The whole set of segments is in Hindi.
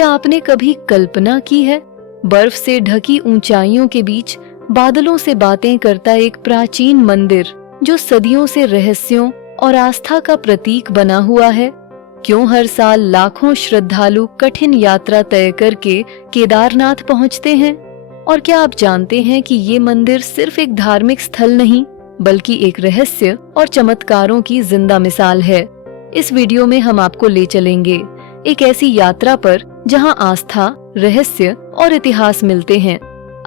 क्या आपने कभी कल्पना की है, बर्फ से ढकी ऊंचाइयों के बीच बादलों से बातें करता एक प्राचीन मंदिर जो सदियों से रहस्यों और आस्था का प्रतीक बना हुआ है? क्यों हर साल लाखों श्रद्धालु कठिन यात्रा तय करके केदारनाथ पहुंचते हैं? और क्या आप जानते हैं कि ये मंदिर सिर्फ एक धार्मिक स्थल नहीं, बल्कि एक रहस्य और चमत्कारों की जिंदा मिसाल है। इस वीडियो में हम आपको ले चलेंगे एक ऐसी यात्रा पर जहां आस्था, रहस्य और इतिहास मिलते हैं।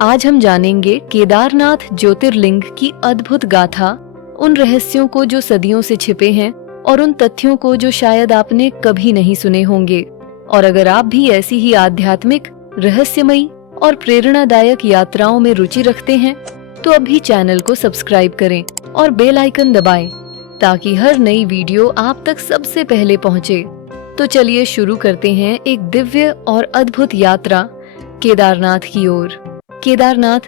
आज हम जानेंगे केदारनाथ ज्योतिर्लिंग की अद्भुत गाथा, उन रहस्यों को जो सदियों से छिपे हैं और उन तथ्यों को जो शायद आपने कभी नहीं सुने होंगे। और अगर आप भी ऐसी ही आध्यात्मिक, रहस्यमयी और प्रेरणादायक यात्राओं में रुचि रखते हैं तो अभी चैनल को सब्सक्राइब करें और बेल आइकन दबाएं ताकि हर नई वीडियो आप तक सबसे पहले पहुंचे। तो चलिए शुरू करते हैं एक दिव्य और अद्भुत यात्रा केदारनाथ की ओर। केदारनाथ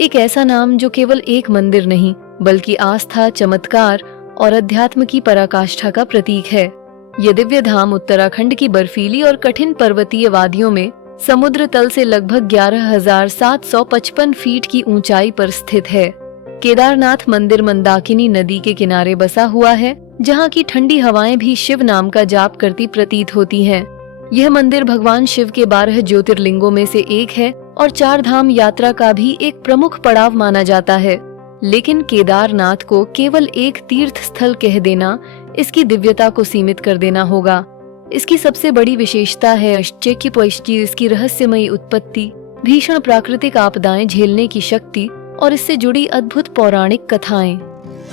एक ऐसा नाम जो केवल एक मंदिर नहीं, बल्कि आस्था, चमत्कार और अध्यात्म की पराकाष्ठा का प्रतीक है। ये दिव्य धाम उत्तराखंड की बर्फीली और कठिन पर्वतीय वादियों में समुद्र तल से लगभग 11,755 फीट की ऊंचाई पर स्थित है। केदारनाथ मंदिर मंदाकिनी नदी के किनारे बसा हुआ है, जहाँ की ठंडी हवाएं भी शिव नाम का जाप करती प्रतीत होती हैं। यह मंदिर भगवान शिव के 12 ज्योतिर्लिंगों में से एक है और 4 धाम यात्रा का भी एक प्रमुख पड़ाव माना जाता है। लेकिन केदारनाथ को केवल एक तीर्थ स्थल कह देना इसकी दिव्यता को सीमित कर देना होगा। इसकी सबसे बड़ी विशेषता है इसकी रहस्यमयी उत्पत्ति, भीषण प्राकृतिक आपदाएं झेलने की शक्ति और इससे जुड़ी अद्भुत पौराणिक कथाएं।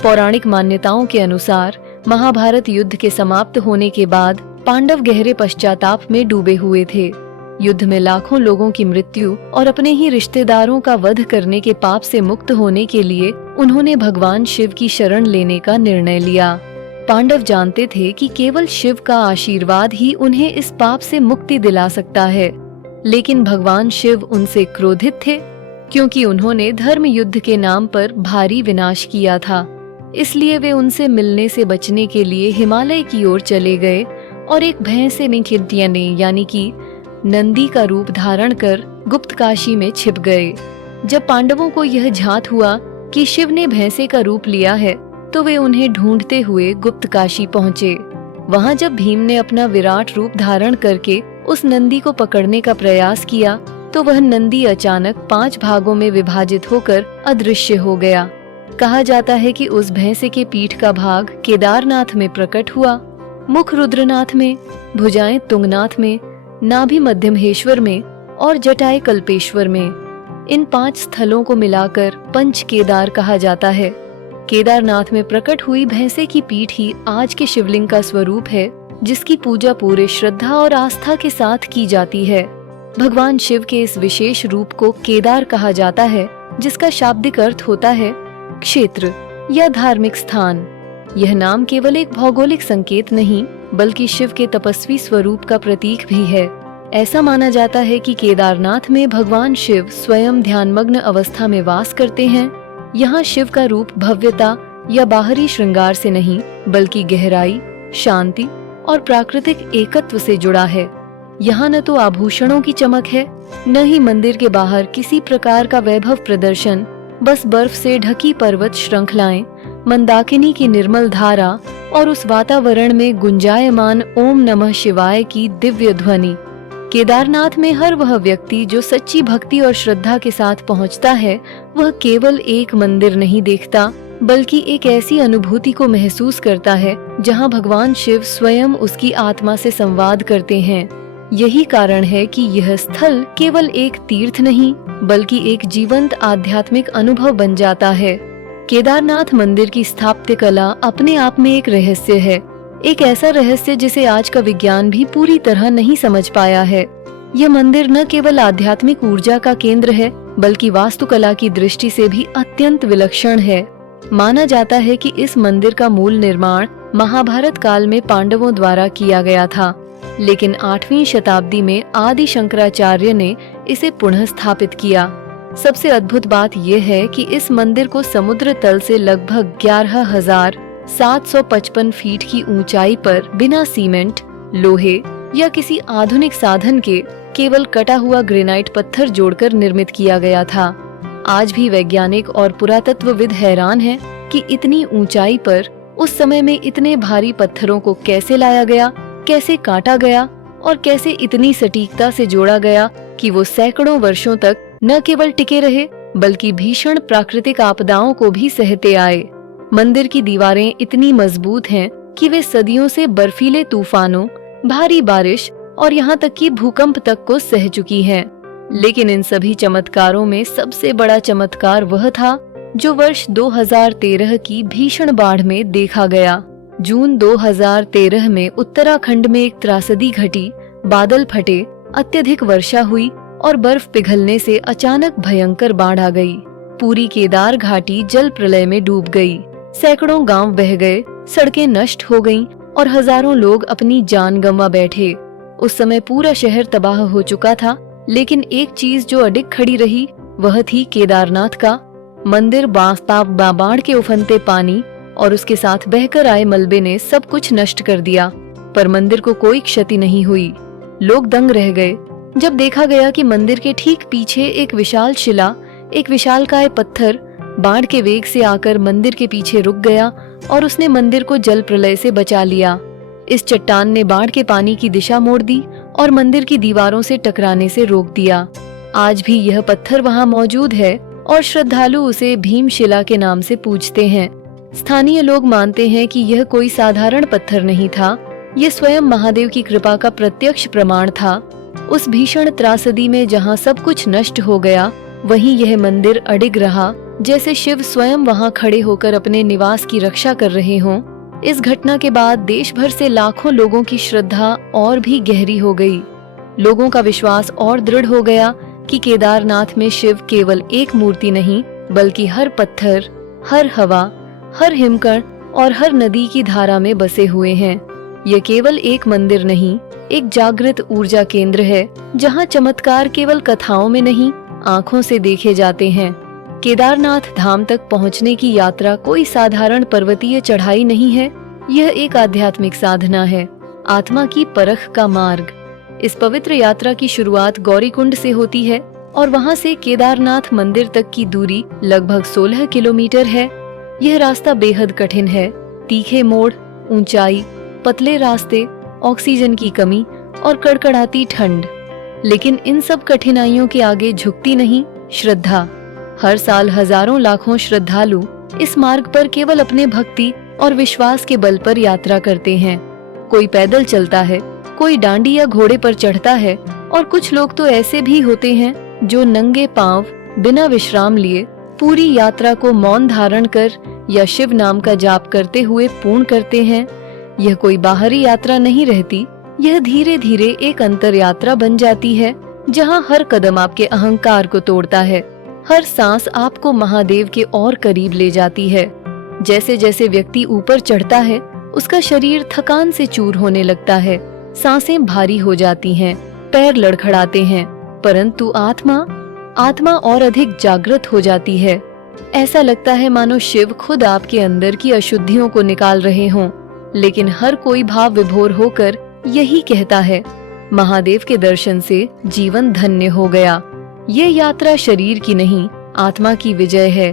पौराणिक मान्यताओं के अनुसार महाभारत युद्ध के समाप्त होने के बाद पांडव गहरे पश्चाताप में डूबे हुए थे। युद्ध में लाखों लोगों की मृत्यु और अपने ही रिश्तेदारों का वध करने के पाप से मुक्त होने के लिए उन्होंने भगवान शिव की शरण लेने का निर्णय लिया। पांडव जानते थे कि केवल शिव का आशीर्वाद ही उन्हें इस पाप से मुक्ति दिला सकता है, लेकिन भगवान शिव उनसे क्रोधित थे क्योंकि उन्होंने धर्म युद्ध के नाम पर भारी विनाश किया था। इसलिए वे उनसे मिलने से बचने के लिए हिमालय की ओर चले गए और एक भैंसे में खिड़तियाने यानी कि नंदी का रूप धारण कर गुप्तकाशी में छिप गए। जब पांडवों को यह झात हुआ कि शिव ने भैंसे का रूप लिया है तो वे उन्हें ढूंढते हुए गुप्तकाशी पहुँचे। वहाँ जब भीम ने अपना विराट रूप धारण करके उस नंदी को पकड़ने का प्रयास किया तो वह नंदी अचानक 5 भागों में विभाजित होकर अदृश्य हो गया। कहा जाता है कि उस भैंसे के पीठ का भाग केदारनाथ में प्रकट हुआ, मुख रुद्रनाथ में, भुजाएं तुंगनाथ में, नाभि मध्यमहेश्वर में और जटाएं कल्पेश्वर में। इन 5 स्थलों को मिलाकर पंच केदार कहा जाता है। केदारनाथ में प्रकट हुई भैंसे की पीठ ही आज के शिवलिंग का स्वरूप है, जिसकी पूजा पूरे श्रद्धा और आस्था के साथ की जाती है। भगवान शिव के इस विशेष रूप को केदार कहा जाता है, जिसका शाब्दिक अर्थ होता है क्षेत्र या धार्मिक स्थान। यह नाम केवल एक भौगोलिक संकेत नहीं, बल्कि शिव के तपस्वी स्वरूप का प्रतीक भी है। ऐसा माना जाता है कि केदारनाथ में भगवान शिव स्वयं ध्यानमग्न अवस्था में वास करते हैं। यहाँ शिव का रूप भव्यता या बाहरी श्रृंगार से नहीं, बल्कि गहराई, शांति और प्राकृतिक एकत्व से जुड़ा है। यहाँ न तो आभूषणों की चमक है, न ही मंदिर के बाहर किसी प्रकार का वैभव प्रदर्शन, बस बर्फ से ढकी पर्वत श्रृंखलाएं, मंदाकिनी की निर्मल धारा और उस वातावरण में गुंजायमान ओम नमः शिवाय की दिव्य ध्वनि। केदारनाथ में हर वह व्यक्ति जो सच्ची भक्ति और श्रद्धा के साथ पहुंचता है, वह केवल एक मंदिर नहीं देखता, बल्कि एक ऐसी अनुभूति को महसूस करता है जहां भगवान शिव स्वयं उसकी आत्मा से संवाद करते हैं। यही कारण है कि यह स्थल केवल एक तीर्थ नहीं, बल्कि एक जीवंत आध्यात्मिक अनुभव बन जाता है। केदारनाथ मंदिर की स्थापत्य कला अपने आप में एक रहस्य है, एक ऐसा रहस्य जिसे आज का विज्ञान भी पूरी तरह नहीं समझ पाया है। यह मंदिर न केवल आध्यात्मिक ऊर्जा का केंद्र है, बल्कि वास्तुकला की दृष्टि से भी अत्यंत विलक्षण है। माना जाता है कि इस मंदिर का मूल निर्माण महाभारत काल में पांडवों द्वारा किया गया था, लेकिन 8वीं शताब्दी में आदि शंकराचार्य ने इसे पुनः स्थापित किया। सबसे अद्भुत बात यह है कि इस मंदिर को समुद्र तल से लगभग 11,755 फीट की ऊंचाई पर बिना सीमेंट, लोहे या किसी आधुनिक साधन के केवल कटा हुआ ग्रेनाइट पत्थर जोड़कर निर्मित किया गया था। आज भी वैज्ञानिक और पुरातत्वविद हैरान हैं कि इतनी ऊंचाई पर उस समय में इतने भारी पत्थरों को कैसे लाया गया, कैसे काटा गया और कैसे इतनी सटीकता से जोड़ा गया कि वो सैकड़ों वर्षों तक न केवल टिके रहे बल्कि भीषण प्राकृतिक आपदाओं को भी सहते आए। मंदिर की दीवारें इतनी मजबूत हैं कि वे सदियों से बर्फीले तूफानों, भारी बारिश और यहाँ तक कि भूकंप तक को सह चुकी हैं। लेकिन इन सभी चमत्कारों में सबसे बड़ा चमत्कार वह था जो वर्ष 2013 की भीषण बाढ़ में देखा गया। जून 2013 में उत्तराखंड में एक त्रासदी घटी, बादल फटे, अत्यधिक वर्षा हुई और बर्फ पिघलने से अचानक भयंकर बाढ़ आ गई। पूरी केदार घाटी जल प्रलय में डूब गई। सैकड़ों गांव बह गए, सड़कें नष्ट हो गईं और हजारों लोग अपनी जान गंवा बैठे। उस समय पूरा शहर तबाह हो चुका था, लेकिन एक चीज जो अडिग खड़ी रही वह थी केदारनाथ का मंदिर। बाढ़ के उफनते पानी और उसके साथ बहकर आए मलबे ने सब कुछ नष्ट कर दिया, पर मंदिर को कोई क्षति नहीं हुई। लोग दंग रह गए जब देखा गया कि मंदिर के ठीक पीछे एक विशाल शिला, एक विशालकाय पत्थर बाढ़ के वेग से आकर मंदिर के पीछे रुक गया और उसने मंदिर को जल प्रलय से बचा लिया। इस चट्टान ने बाढ़ के पानी की दिशा मोड़ दी और मंदिर की दीवारों से टकराने से रोक दिया। आज भी यह पत्थर वहां मौजूद है और श्रद्धालु उसे भीमशिला के नाम से पूजते हैं। स्थानीय लोग मानते हैं कि यह कोई साधारण पत्थर नहीं था, ये स्वयं महादेव की कृपा का प्रत्यक्ष प्रमाण था। उस भीषण त्रासदी में जहां सब कुछ नष्ट हो गया, वहीं यह मंदिर अडिग रहा, जैसे शिव स्वयं वहां खड़े होकर अपने निवास की रक्षा कर रहे हों। इस घटना के बाद देश भर से लाखों लोगों की श्रद्धा और भी गहरी हो गई। लोगों का विश्वास और दृढ़ हो गया कि केदारनाथ में शिव केवल एक मूर्ति नहीं, बल्कि हर पत्थर, हर हवा, हर हिमकण और हर नदी की धारा में बसे हुए हैं। यह केवल एक मंदिर नहीं, एक जागृत ऊर्जा केंद्र है, जहां चमत्कार केवल कथाओं में नहीं, आंखों से देखे जाते हैं। केदारनाथ धाम तक पहुंचने की यात्रा कोई साधारण पर्वतीय चढ़ाई नहीं है, यह एक आध्यात्मिक साधना है, आत्मा की परख का मार्ग। इस पवित्र यात्रा की शुरुआत गौरीकुंड से होती है और वहां से केदारनाथ मंदिर तक की दूरी लगभग 16 किलोमीटर है। यह रास्ता बेहद कठिन है, तीखे मोड़, ऊंचाई, पतले रास्ते, ऑक्सीजन की कमी और कड़कड़ाती ठंड। लेकिन इन सब कठिनाइयों के आगे झुकती नहीं श्रद्धा। हर साल हजारों लाखों श्रद्धालु इस मार्ग पर केवल अपने भक्ति और विश्वास के बल पर यात्रा करते हैं। कोई पैदल चलता है, कोई डांडी या घोड़े पर चढ़ता है और कुछ लोग तो ऐसे भी होते हैं जो नंगे पांव बिना विश्राम लिए पूरी यात्रा को मौन धारण कर या शिव नाम का जाप करते हुए पूर्ण करते हैं। यह कोई बाहरी यात्रा नहीं रहती, यह धीरे धीरे एक अंतर यात्रा बन जाती है, जहां हर कदम आपके अहंकार को तोड़ता है, हर सांस आपको महादेव के और करीब ले जाती है। जैसे जैसे व्यक्ति ऊपर चढ़ता है, उसका शरीर थकान से चूर होने लगता है, सांसें भारी हो जाती हैं, पैर लड़खड़ाते हैं, परंतु आत्मा और अधिक जागृत हो जाती है। ऐसा लगता है मानो शिव खुद आपके अंदर की अशुद्धियों को निकाल रहे हों। लेकिन हर कोई भाव विभोर होकर यही कहता है, महादेव के दर्शन से जीवन धन्य हो गया। ये यात्रा शरीर की नहीं, आत्मा की विजय है।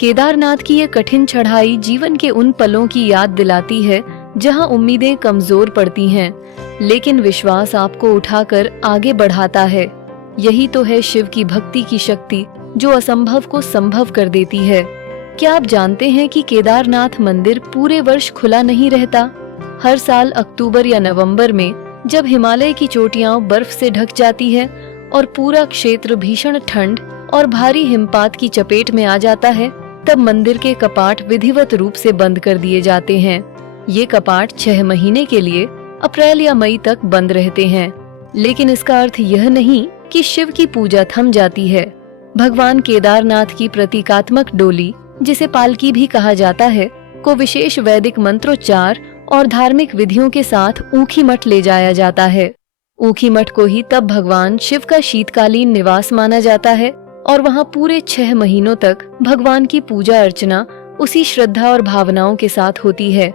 केदारनाथ की ये कठिन चढ़ाई जीवन के उन पलों की याद दिलाती है जहां उम्मीदें कमजोर पड़ती हैं, लेकिन विश्वास आपको उठाकर आगे बढ़ाता है। यही तो है शिव की भक्ति की शक्ति, जो असंभव को संभव कर देती है। क्या आप जानते हैं कि केदारनाथ मंदिर पूरे वर्ष खुला नहीं रहता? हर साल अक्टूबर या नवंबर में जब हिमालय की चोटियां बर्फ से ढक जाती है और पूरा क्षेत्र भीषण ठंड और भारी हिमपात की चपेट में आ जाता है, तब मंदिर के कपाट विधिवत रूप से बंद कर दिए जाते हैं। ये कपाट 6 महीने के लिए अप्रैल या मई तक बंद रहते हैं। लेकिन इसका अर्थ यह नहीं कि शिव की पूजा थम जाती है। भगवान केदारनाथ की प्रतीकात्मक डोली, जिसे पालकी भी कहा जाता है, को विशेष वैदिक मंत्रोच्चार और धार्मिक विधियों के साथ ऊखी मठ ले जाया जाता है। ऊखी मठ को ही तब भगवान शिव का शीतकालीन निवास माना जाता है और वहाँ पूरे 6 महीनों तक भगवान की पूजा अर्चना उसी श्रद्धा और भावनाओं के साथ होती है।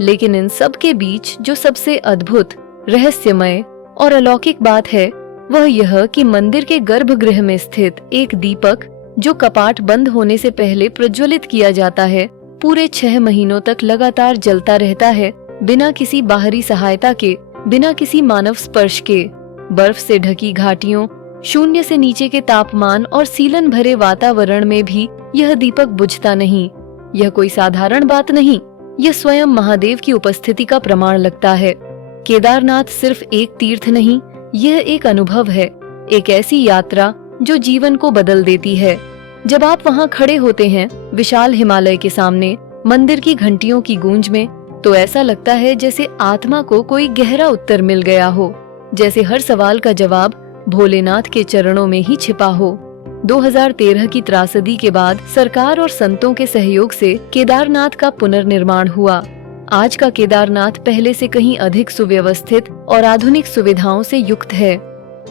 लेकिन इन सब के बीच जो सबसे अद्भुत, रहस्यमय और अलौकिक बात है, वह यह कि मंदिर के गर्भगृह में स्थित एक दीपक, जो कपाट बंद होने से पहले प्रज्वलित किया जाता है, पूरे 6 महीनों तक लगातार जलता रहता है, बिना किसी बाहरी सहायता के, बिना किसी मानव स्पर्श के। बर्फ से ढकी घाटियों, शून्य से नीचे के तापमान और सीलन भरे वातावरण में भी यह दीपक बुझता नहीं। यह कोई साधारण बात नहीं, यह स्वयं महादेव की उपस्थिति का प्रमाण लगता है। केदारनाथ सिर्फ एक तीर्थ नहीं, यह एक अनुभव है, एक ऐसी यात्रा जो जीवन को बदल देती है। जब आप वहाँ खड़े होते हैं, विशाल हिमालय के सामने, मंदिर की घंटियों की गूंज में, तो ऐसा लगता है जैसे आत्मा को कोई गहरा उत्तर मिल गया हो, जैसे हर सवाल का जवाब भोलेनाथ के चरणों में ही छिपा हो। 2013 की त्रासदी के बाद सरकार और संतों के सहयोग से केदारनाथ का पुनर्निर्माण हुआ। आज का केदारनाथ पहले से कहीं अधिक सुव्यवस्थित और आधुनिक सुविधाओं से युक्त है।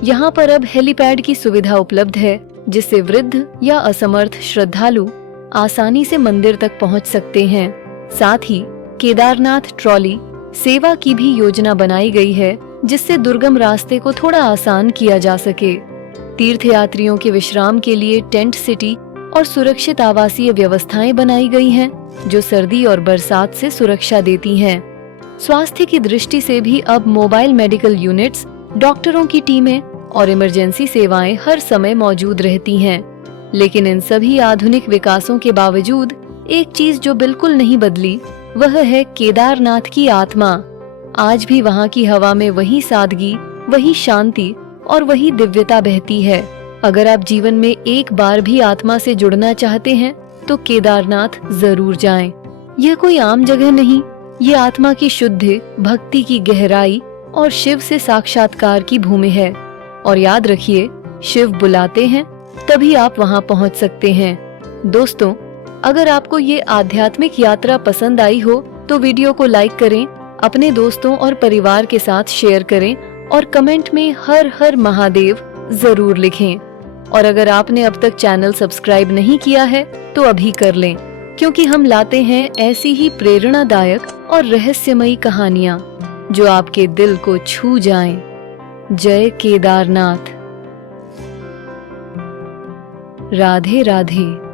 यहाँ पर अब हेलीपैड की सुविधा उपलब्ध है, जिससे वृद्ध या असमर्थ श्रद्धालु आसानी से मंदिर तक पहुँच सकते हैं। साथ ही केदारनाथ ट्रॉली सेवा की भी योजना बनाई गई है, जिससे दुर्गम रास्ते को थोड़ा आसान किया जा सके। तीर्थयात्रियों के विश्राम के लिए टेंट सिटी और सुरक्षित आवासीय व्यवस्थाएं बनाई गई हैं, जो सर्दी और बरसात से सुरक्षा देती हैं। स्वास्थ्य की दृष्टि से भी अब मोबाइल मेडिकल यूनिट्स, डॉक्टरों की टीमें और इमरजेंसी सेवाएं हर समय मौजूद रहती हैं। लेकिन इन सभी आधुनिक विकासों के बावजूद एक चीज जो बिल्कुल नहीं बदली, वह है केदारनाथ की आत्मा। आज भी वहाँ की हवा में वही सादगी, वही शांति और वही दिव्यता बहती है। अगर आप जीवन में एक बार भी आत्मा से जुड़ना चाहते हैं, तो केदारनाथ जरूर जाएं। यह कोई आम जगह नहीं, ये आत्मा की शुद्धि, भक्ति की गहराई और शिव से साक्षात्कार की भूमि है। और याद रखिए, शिव बुलाते हैं तभी आप वहाँ पहुँच सकते हैं। दोस्तों, अगर आपको ये आध्यात्मिक यात्रा पसंद आई हो तो वीडियो को लाइक करें, अपने दोस्तों और परिवार के साथ शेयर करें और कमेंट में हर हर महादेव जरूर लिखें। और अगर आपने अब तक चैनल सब्सक्राइब नहीं किया है तो अभी कर लें, क्योंकि हम लाते हैं ऐसी ही प्रेरणादायक और रहस्यमयी कहानियाँ जो आपके दिल को छू जाएं। जय केदारनाथ। राधे राधे।